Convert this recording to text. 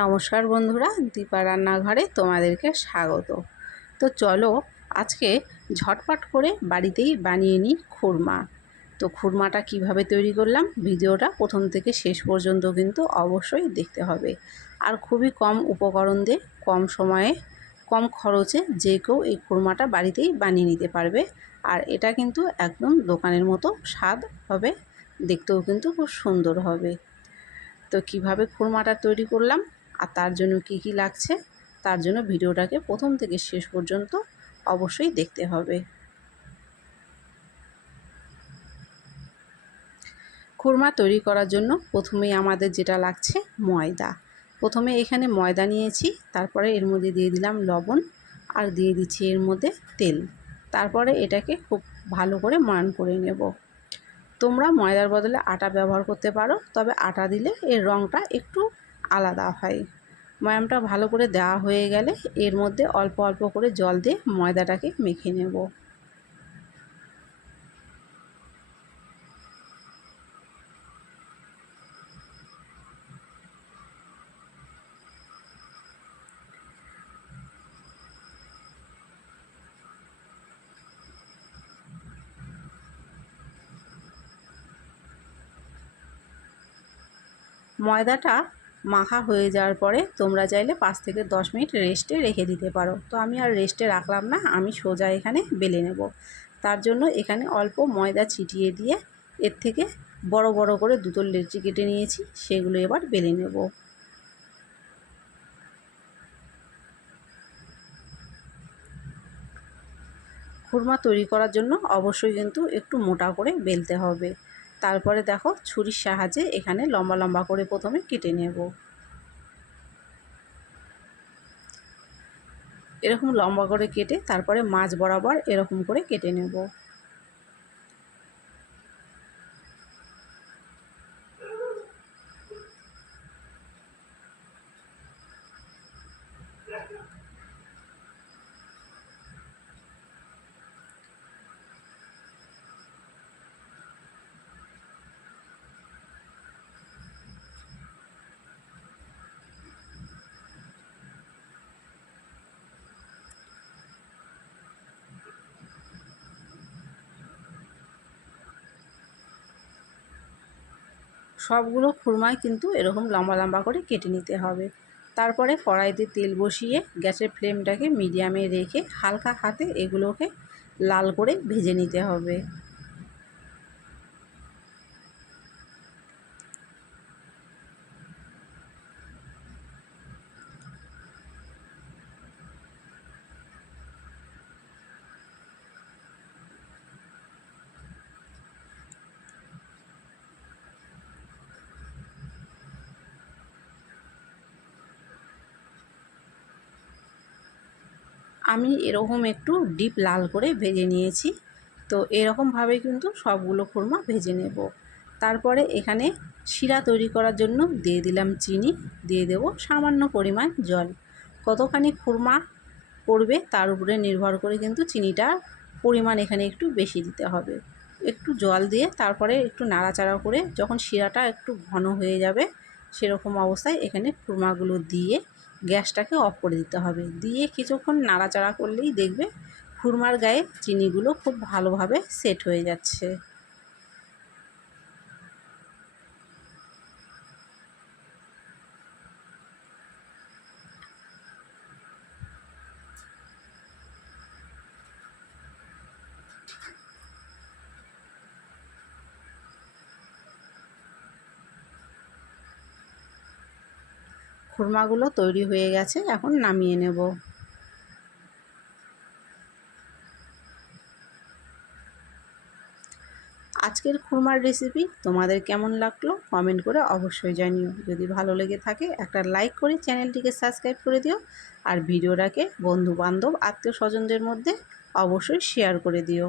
নমস্কার বন্ধুরা, দীপা রান্নাঘরে তোমাদেরকে স্বাগত। তো চলো আজকে ঝটপট করে বাড়িতেই বানিয়ে নিই খুরমা। তো খুরমাটা কীভাবে তৈরি করলাম ভিডিওটা প্রথম থেকে শেষ পর্যন্ত কিন্তু অবশ্যই দেখতে হবে। আর খুবই কম উপকরণ দিয়ে, কম সময়ে, কম খরচে যে কেউ এই খুরমাটা বাড়িতেই বানিয়ে নিতে পারবে। আর এটা কিন্তু একদম দোকানের মতো স্বাদ হবে, দেখতেও কিন্তু খুব সুন্দর হবে। তো কীভাবে খুরমাটা তৈরি করলাম? আর তার জন্য কি কি লাগছে, তার জন্য ভিডিওটাকে প্রথম থেকে শেষ পর্যন্ত অবশ্যই দেখতে হবে। খুরমা তৈরি করার জন্য প্রথমেই আমাদের যেটা লাগছে ময়দা। প্রথমে এখানে ময়দা নিয়েছি, তারপরে এর মধ্যে দিয়ে দিলাম লবণ আর দিয়ে দিচ্ছি এর মধ্যে তেল। তারপরে এটাকে খুব ভালো করে ময়ান করে নেব। তোমরা ময়দার বদলে আটা ব্যবহার করতে পারো, তবে আটা দিলে এর রঙটা একটু আলাদা হয়। ময়ামটা ভালো করে দেওয়া হয়ে গেলে এর মধ্যে অল্প অল্প করে জল দিয়ে ময়দাটাকে মেখে নেব। ময়দাটা মাখা হয়ে যাওয়ার পরে তোমরা চাইলে পাঁচ থেকে দশ মিনিট রেস্টে রেখে দিতে পারো। তো আমি আর রেস্টে রাখলাম না, আমি সোজা এখানে বেলে নেব। তার জন্য এখানে অল্প ময়দা ছিটিয়ে দিয়ে এর থেকে বড় বড় করে দুটো লেচি কেটে নিয়েছি, সেগুলো এবার বেলে নেব। খুরমা তৈরি করার জন্য অবশ্যই কিন্তু একটু মোটা করে বেলতে হবে। তারপরে দেখো ছুরির সাহায্যে এখানে লম্বা লম্বা করে প্রথমে কেটে নেব। এরকম লম্বা করে কেটে তারপরে মাছ বরাবর এরকম করে কেটে নেব। সবগুলো খুরমাই কিন্তু এরকম লম্বা লম্বা করে কেটে নিতে হবে। তারপরে কড়াইতে তেল বসিয়ে গ্যাসের ফ্লেমটাকে মিডিয়ামে রেখে হালকা হাতে এগুলোকে লাল করে ভেজে নিতে হবে। আমি এরকম একটু ডিপ লাল করে ভেজে নিয়েছি। তো এরকমভাবে কিন্তু সবগুলো খুরমা ভেজে নেব। তারপরে এখানে শিরা তৈরি করার জন্য দিয়ে দিলাম চিনি, দিয়ে দেব সামান্য পরিমাণ জল। কতখানি খুরমা পড়বে তার উপরে নির্ভর করে কিন্তু চিনিটার পরিমাণ এখানে একটু বেশি দিতে হবে। একটু জল দিয়ে তারপরে একটু নাড়াচাড়া করে যখন শিরাটা একটু ঘন হয়ে যাবে সেরকম অবস্থায় এখানে খুরমাগুলো দিয়ে গ্যাসটাকে অফ করে দিতে হবে। দিয়ে কিছুক্ষণ নাড়াচাড়া করলেই দেখবে খুরমার গায়ে চিনিগুলো খুব ভালোভাবে সেট হয়ে যাচ্ছে। খুরমাগুলো তৈরি হয়ে গেছে, এখন নামিয়ে নেব। আজকের খুরমার রেসিপি তোমাদের কেমন লাগল কমেন্ট করে অবশ্যই জানিও। যদি ভালো লেগে থাকে, একটা লাইক করে চ্যানেলটিকে সাবস্ক্রাইব করে দিও আর ভিডিওটাকে বন্ধু বান্ধব আত্মীয় স্বজনদের মধ্যে অবশ্যই শেয়ার করে দিও।